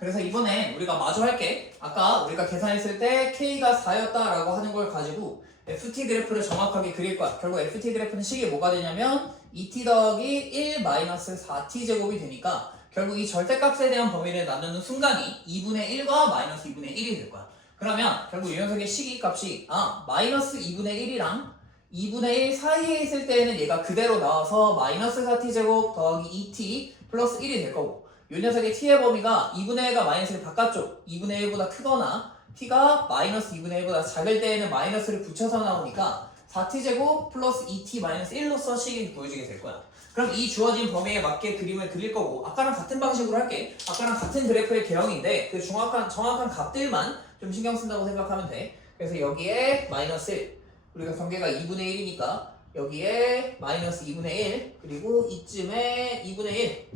그래서 이번에 우리가 마저 할게. 아까 우리가 계산했을 때 K가 4였다라고 하는 걸 가지고 FT 그래프를 정확하게 그릴 거야. 결국 FT 그래프는 식이 뭐가 되냐면 2t 더하기 1 마이너스 4t 제곱이 되니까 결국 이 절대값에 대한 범위를 나누는 순간이 2분의 1과 마이너스 2분의 1이 될 거야. 그러면 결국 이 녀석의 식이 값이 마이너스 2분의 1이랑 2분의 1 사이에 있을 때에는 얘가 그대로 나와서 마이너스 4t 제곱 더하기 2t 플러스 1이 될 거고 이 녀석의 t의 범위가 2분의 1과 마이너스 1 바깥쪽 2분의 1보다 크거나 t가 마이너스 2분의 1보다 작을 때에는 마이너스를 붙여서 나오니까 4t 제곱 플러스 2t 마이너스 1로서 식이 보여지게 될 거야. 그럼 이 주어진 범위에 맞게 그림을 그릴 거고 아까랑 같은 방식으로 할게. 아까랑 같은 그래프의 개형인데 그 정확한 값들만 좀 신경 쓴다고 생각하면 돼. 그래서 여기에 마이너스 1 우리가 경계가 2분의 1이니까 여기에 마이너스 2분의 1 그리고 이쯤에 2분의 1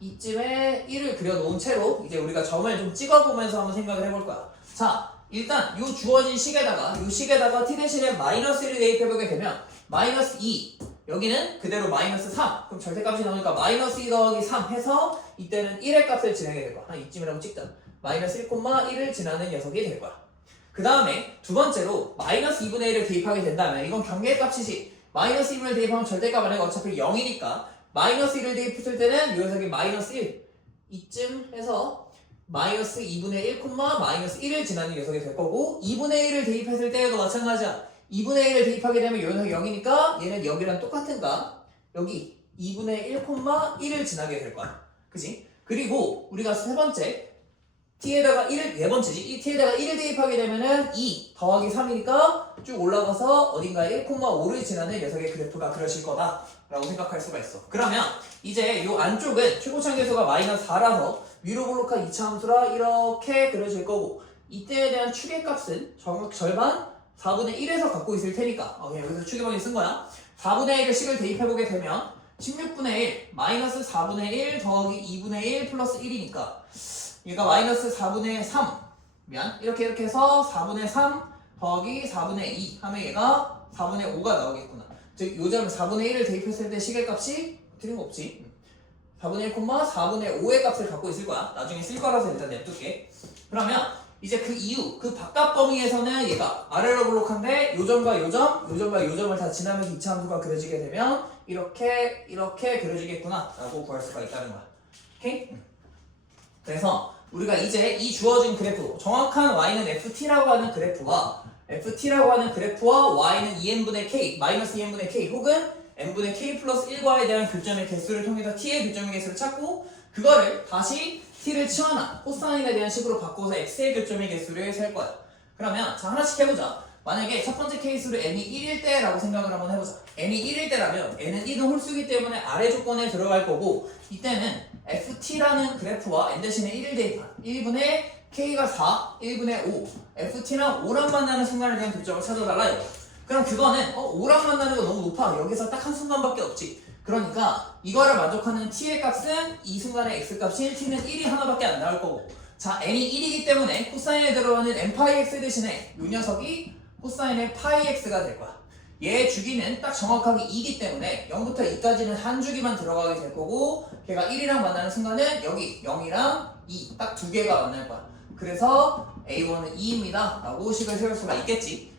이쯤에 1을 그려놓은 채로 이제 우리가 점을 좀 찍어보면서 한번 생각을 해볼 거야. 자, 일단 이 주어진 식에다가 t 대신에 마이너스 1을 대입해보게 되면 마이너스 2 여기는 그대로 마이너스 3 그럼 절대값이 나오니까 마이너스 2 더하기 3 해서 이때는 1의 값을 지나게 될 거야. 이쯤이라고 찍든 마이너스 1,1을 지나는 녀석이 될 거야. 그 다음에 두 번째로 마이너스 2분의 1을 대입하게 된다면 이건 경계값이지 마이너스 2분의 1을 대입하면 절대값 아니고 어차피 0이니까 마이너스 1을 대입했을 때는 이 녀석이 마이너스 1 이쯤 해서 마이너스 2분의 1, 마이너스 1을 지나는 녀석이 될 거고 2분의 1을 대입했을 때에도 마찬가지야. 2분의 1을 대입하게 되면 이 녀석이 0이니까 얘는 여기랑 똑같은가 여기 2분의 1, 1을 지나게 될 거야. 그지? 그리고 우리가 세 번째 t에다가 1을 네 번째지 이 t에다가 1을 대입하게 되면은 2 더하기 3이니까 쭉 올라가서 어딘가에 1,5를 지나는 녀석의 그래프가 그려질 거다 라고 생각할 수가 있어. 그러면 이제 이 안쪽은 최고차계수가 마이너스 4라서 위로 볼록한 2차 함수라 이렇게 그려질 거고 이때에 대한 추계값은 절반 4분의 1에서 갖고 있을 테니까 그냥 여기서 추계방에 쓴 거야. 4분의 1을 식을 대입해보게 되면 16분의 1 마이너스 4분의 1 더하기 2분의 1 플러스 1이니까 얘가 마이너스 4분의 3 미안 이렇게 해서 4분의 3 더하기 4분의 2 하면 얘가 4분의 5가 나오겠구나. 즉 요점 4분의 1을 대입했을 때 식의 값이 틀린 거 없지 4분의 1, 4분의 5의 값을 갖고 있을 거야. 나중에 쓸 거라서 일단 냅둘게. 그러면 이제 그 이후 그 바깥 범위에서는 얘가 아래로 볼록한데 요점과 요점을 다 지나면서 2차 함수가 그려지게 되면 이렇게 그려지겠구나 라고 구할 수가 있다는 거야. 오케이? 그래서 우리가 이제 이 주어진 그래프 정확한 y는 ft라고 하는 그래프와 y는 2n분의 k 마이너스 2n분의 k 혹은 n분의 k 플러스 1과에 대한 교점의 개수를 통해서 t의 교점의 개수를 찾고 그거를 다시 t를 치환한 코사인에 대한 식으로 바꿔서 x의 교점의 개수를 셀 거야. 그러면 자 하나씩 해보자. 만약에 첫 번째 케이스로 n이 1일 때라고 생각을 한번 해보자. n이 1일 때라면 n은 1은 홀수기 때문에 아래 조건에 들어갈 거고 이때는 ft라는 그래프와 n 대신에 1을 대입한 1분의 k가 4, 1분의 5 ft랑 5랑 만나는 순간에 대한 교점을 찾아달라 이거. 그럼 그거는 5랑 만나는 거 너무 높아. 여기서 딱 한 순간밖에 없지. 그러니까 이거를 만족하는 t의 값은 이 순간의 x값인 t는 1이 하나밖에 안 나올 거고 자 n이 1이기 때문에 코사인에 들어가는 n파이 x 대신에 이 녀석이 코사인의 파이 x가 될 거야. 얘의 주기는 딱 정확하게 2이기 때문에 0부터 2까지는 한 주기만 들어가게 될 거고 걔가 1이랑 만나는 순간은 여기 0이랑 2 딱 두 개가 만날 거야. 그래서 a1은 2입니다 라고 식을 세울 수가 있겠지.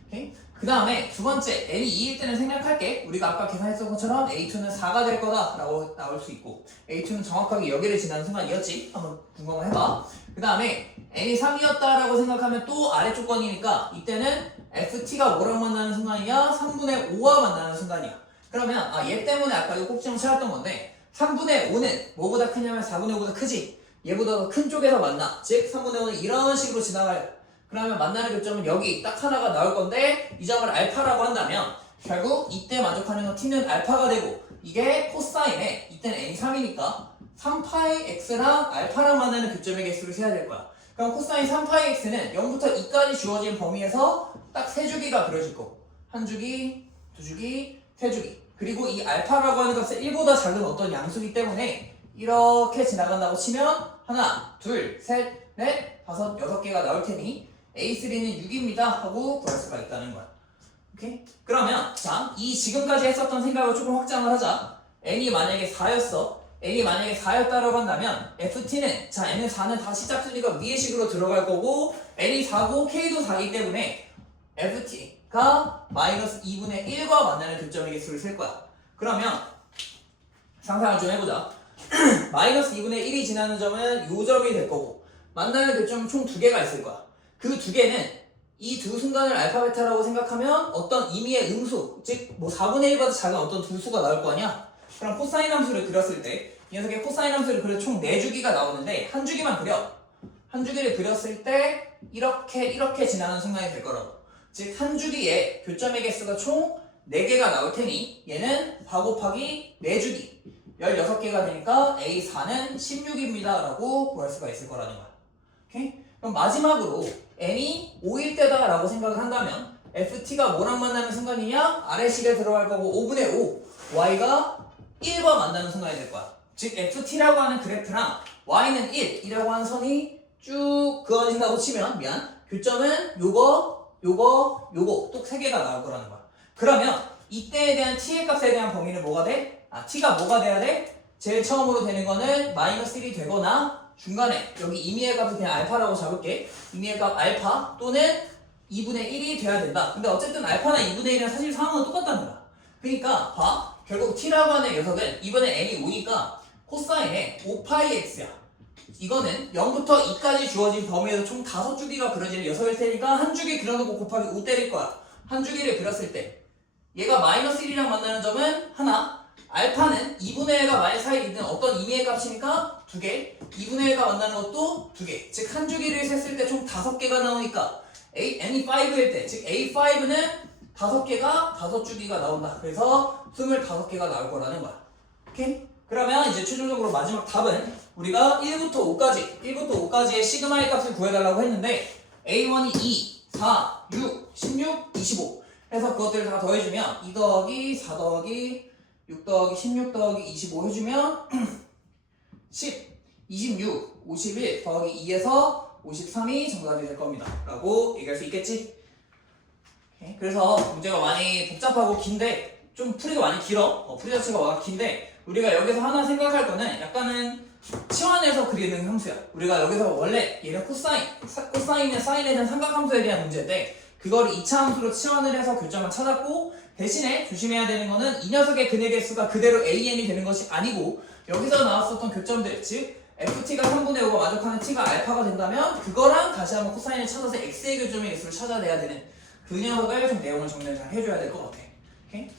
그 다음에 두 번째 n이 2일 때는 생략할게. 우리가 아까 계산했던 것처럼 a2는 4가 될 거다 라고 나올 수 있고 a2는 정확하게 여기를 지나는 순간이었지. 한번 궁금한 해봐. 그 다음에 n이 3이었다 라고 생각하면 또 아래 조건이니까 이때는 ft가 뭐랑 만나는 순간이야? 3분의 5와 만나는 순간이야. 그러면 얘 때문에 아까 이거 꼭지점 찾았던 건데 3분의 5는 뭐보다 크냐면 4분의 5보다 크지. 얘보다 더 큰 쪽에서 만나. 즉 3분의 5는 이런 식으로 지나가요. 그러면 만나는 교점은 여기 딱 하나가 나올 건데 이 점을 알파라고 한다면 결국 이때 만족하는 건 t는 알파가 되고 이게 코사인에 이때는 n이 3이니까 3파이 x랑 알파랑 만나는 교점의 개수를 세야 될 거야. 그럼 코사인 3파이 x는 0부터 2까지 주어진 범위에서 딱 세 주기가 그려질 거고 한 주기, 두 주기, 세 주기 그리고 이 알파라고 하는 값은 1보다 작은 어떤 양수기 때문에 이렇게 지나간다고 치면 하나, 둘, 셋, 넷, 다섯, 6개가 나올 테니 A3는 6입니다 하고 구할 수가 있다는 거야. 오케이? 그러면 자, 이 지금까지 했었던 생각을 조금 확장을 하자. n이 만약에 4였어. n이 만약에 4였다라고 한다면 ft는 자 n은 4는 다시 짝수니까 위의 식으로 들어갈 거고 n이 4고 k도 4이기 때문에 ft가 마이너스 2분의 1과 만나는 교점의 개수를 셀 거야. 그러면 상상을 좀 해보자. 마이너스 2분의 1이 지나는 점은 요 점이 될 거고 만나는 교점은 총 2개가 있을 거야. 그 2개는 이 두 순간을 알파 베타라고 생각하면 어떤 임의의 음수, 즉 뭐 4분의 1보다 작은 어떤 두 수가 나올 거 아니야? 그럼 코사인 함수를 그렸을 때 이 녀석의 코사인 함수를 그려 총 4주기가 나오는데 한 주기만 그려. 한 주기를 그렸을 때 이렇게 지나는 순간이 될 거라고. 즉 한 주기에 교점의 개수가 총 4개가 나올 테니 얘는 4 곱하기 4주기 16개가 되니까 A4는 16입니다 라고 구할 수가 있을 거라는 거야. 오케이? 그럼 마지막으로 n이 5일 때다 라고 생각을 한다면 ft가 뭐랑 만나는 순간이냐? 아래식에 들어갈 거고 5분의 5 y가 1과 만나는 순간이 될 거야. 즉 ft라고 하는 그래프랑 y는 1이라고 하는 선이 쭉 그어진다고 치면 교점은 요거 또 3개가 나올 거라는 거야. 그러면 이때에 대한 t의 값에 대한 범위는 뭐가 돼? t가 뭐가 돼야 돼? 제일 처음으로 되는 거는 마이너스 1이 되거나 중간에 여기 임의의 값을 그냥 알파라고 잡을게. 임의의 값 알파 또는 2분의 1이 돼야 된다. 근데 어쨌든 알파나 2분의 1이랑 사실 상황은 똑같다는 거야. 그러니까 봐. 결국 t라고 하는 녀석은 이번에 n이 5니까 코사인에 5파이x야. 이거는 0부터 2까지 주어진 범위에서 총 5주기가 그려지는 녀석일 테니까 한 주기 그려놓고 곱하기 5 때릴 거야. 한 주기를 그렸을 때 얘가 마이너스 1이랑 만나는 점은 하나, 알파는 2분의 1과 마이너스 사이에 있는 어떤 임의의 값이니까 2개, 2분의 1과 만나는 것도 2개. 즉 한 주기를 셌을 때 총 5개가 나오니까 n이 5일 때, 즉 A5는 5개가 5주기가 나온다. 그래서 25개가 나올 거라는 거야. 오케이? 그러면 이제 최종적으로 마지막 답은 우리가 1부터 5까지의 시그마의 값을 구해달라고 했는데 A1이 2, 4, 6, 16, 25 해서 그것들을 다 더해주면 2 더하기 4 더하기 6 더하기 16 더하기 25 해주면 10, 26, 51 더하기 2에서 53이 정답이 될 겁니다. 라고 얘기할 수 있겠지? 오케이. 그래서 문제가 많이 복잡하고 긴데 좀 풀이가 많이 길어. 풀이 자체가 많이 긴데 우리가 여기서 하나 생각할 거는 약간은 치환해서 그리는 함수야. 우리가 여기서 원래 얘는 코사인의 사인에 대한 삼각함수에 대한 문제인데 그걸 2차 함수로 치환을 해서 교점을 찾았고 대신에 조심해야 되는 거는 이 녀석의 근의 개수가 그대로 an이 되는 것이 아니고 여기서 나왔었던 교점들 즉 ft가 3분의 5가 만족하는 t가 알파가 된다면 그거랑 다시 한번 코사인을 찾아서 x의 교점의 개수를 찾아내야 되는 그 녀석을 좀 내용을 정리를 잘 해줘야 될 것 같아. 오케이?